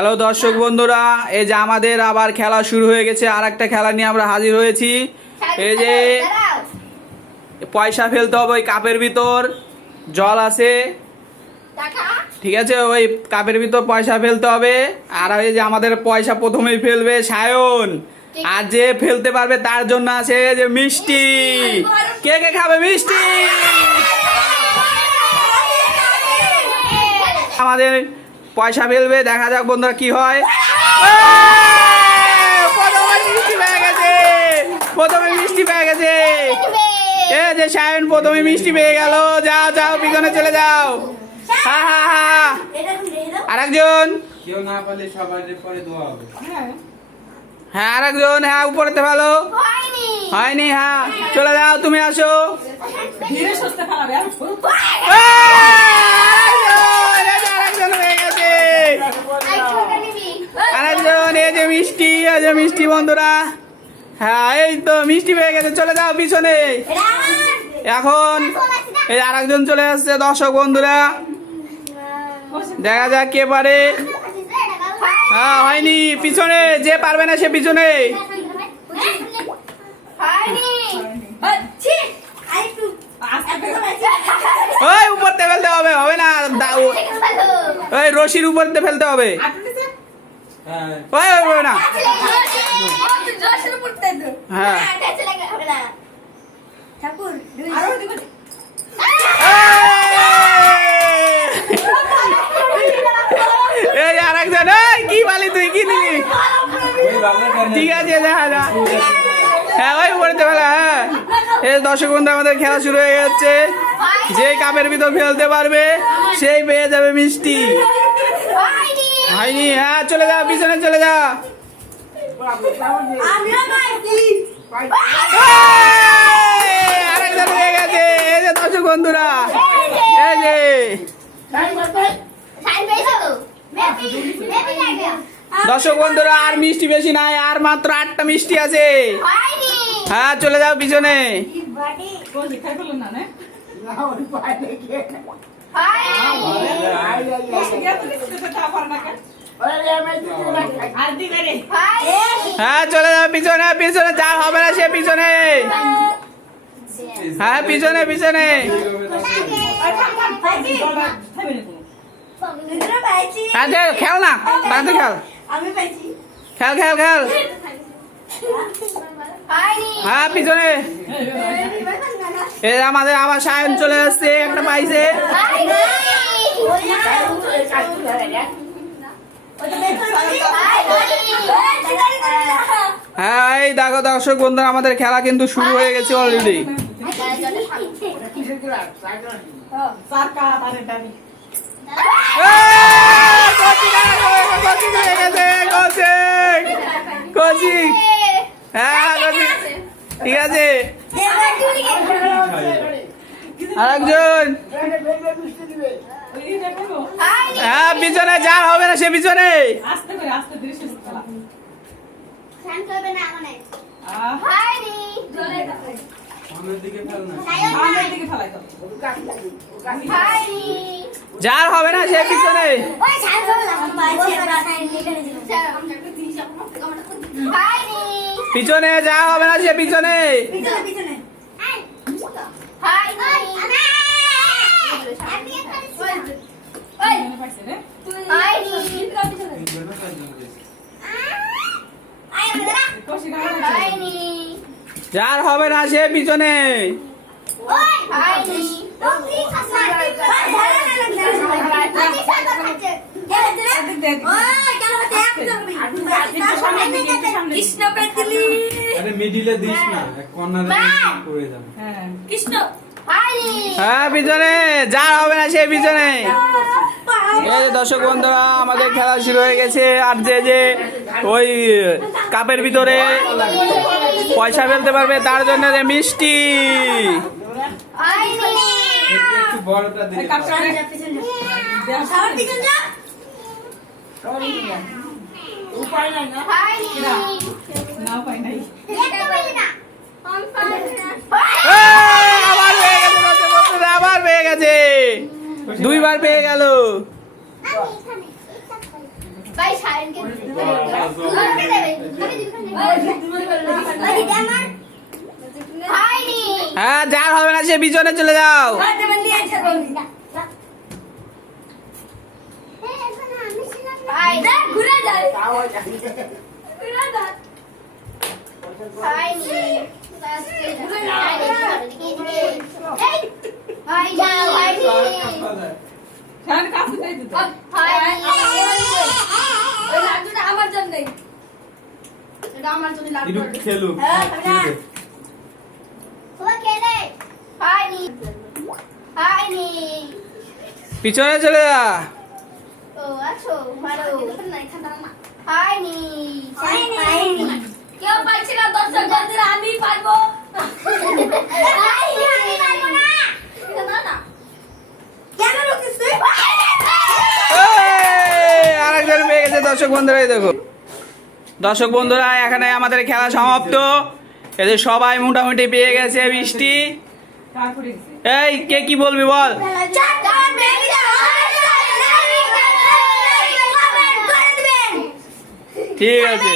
Hello দর্শক বন্ধুরা, এই যে আমাদের আবার খেলা শুরু হয়ে গেছে। আর একটা খেলা নিয়ে আমরা হাজির হয়েছি। এই যে পয়সা ফেলতে হবে, ওই কাপের ভিতর জল আছে, ঠিক আছে? ওই কাপের ভিতর পয়সা ফেলতে হবে। আর এই যে আমাদের পয়সা প্রথমেই ফেলবে সায়ন, আর যে ফেলতে পারবে তার জন্য আছে যে মিষ্টি। কে কে খাবে মিষ্টি? আমাদের পয়সা ফেলবে, দেখা যাক বন্ধুরা কি হয়। প্রথমে মিষ্টি পেয়ে গেছে। এই যে সায়ন প্রথমে মিষ্টি পেয়ে গেল। যাও যাও, পিছনে চলে যাও। হা হা হা। আরেকজন, হ্যাঁ আরেকজন, হ্যাঁ উপরেতে ভালো হয়নি। হ্যাঁ চলে যাও, তুমি আসো। আরেকজন হয়ে গেছে। আরেকজন, এই যে মিষ্টি, এই যে মিষ্টি বন্ধুরা। হ্যাঁ এই তো মিষ্টি পেয়ে গেছে, চলে যাও পিছনে। এখন এই আরেকজন চলে আসছে। দর্শক বন্ধুরা, দেখা যাক কে পারে। হ্যাঁ হয়নি, পিছনে যে পারবে না সে পিছনে। ওই উপরতে ফেলতে হবে, হবে না, ওই রশির উপরতে ফেলতে হবে। ওই না, হ্যাঁ এই আরেকজন, কি বলি তুই, কি দিলি? ঠিক আছে, দেখা যা। হ্যাঁ ওই উপরেতে ফেলা। হ্যাঁ এই দর্শক বন্ধু, আমাদের খেলা শুরু হয়ে যাচ্ছে। যে কাপের ভিতর ফেলতে পারবে সেই পেয়ে যাবে মিষ্টি। হয়নি, হ্যাঁ চলে যাও, পিছনে চলে যাও। আরেকজন হয়ে গেছে। এই যে দর্শক বন্ধুরা, এই যে দর্শক বন্ধুরা, আর মিষ্টি বেশি নাই, আর মাত্র 8টা মিষ্টি আছে। হ্যাঁ চলে যাও পিছনে। হ্যাঁ চলে যাও পিছনে, পিছনে যার হবে না সে পিছনে। হ্যাঁ পিছনে পিছনে। আচ্ছা খেল না, তাড়াতাড়ি খেল, খেল খেল খেল। হ্যাঁ পিছনে। এই আমাদের আবার সায়ন চলে আসছে, একটা পাইছে। হ্যাঁ এই দেখো দর্শক বন্ধুরা, আমাদের খেলা কিন্তু শুরু হয়ে গেছে অলরেডি। ঠিক আছে, আরেকজন। হ্যাঁ পিছনে, যার হবে না সে পিছনে। যার হবে না সে পিছনে। পিছনে যা হবে না সে পিছনে। যার হবে না সে পিছনে। হ্যাঁ পিছনে, যার হবে না সে পিছনে। এই যে দর্শক বন্ধুরা, আমাদের খেলা শুরু হয়ে গেছে। আর যে ওই কাপের ভিতরে পয়সা ফেলতে পারবে তার জন্য যে মিষ্টি। আবার পেয়ে গেছে, দুইবার পেয়ে গেল। ভাই সাইনকে তোমাকে দেবে তুমি দিবে আমার হয়নি হ্যাঁ যার হবে না সে পিছনে চলে যাও। ভাই দেখ ঘুরে যায় ঘুরে যায় হয়নি ভাই যাও হয়নি ওই লাড্ডুটা আমার জন্য এটা আমার জন্য লাড্ডু খেলুক তোমার খেলে হয়নি হয়নি পিছনে চলে যা। ও আছো মারো হয়নি হয়নি কেউ পারছে না দর্শক বন্ধুরা আমি পারবো আমি পারবো না না কেন রুকিস তুই আরেকজন পেয়ে গেছে দর্শক বন্ধুরা। এই দেখো দর্শক বন্ধুরা এখানে আমাদের খেলা সমাপ্ত। এদের সবাই মোটামুটি পেয়ে গেছে মিষ্টি। এই কে কি বলবি বল। ঠিক আছে।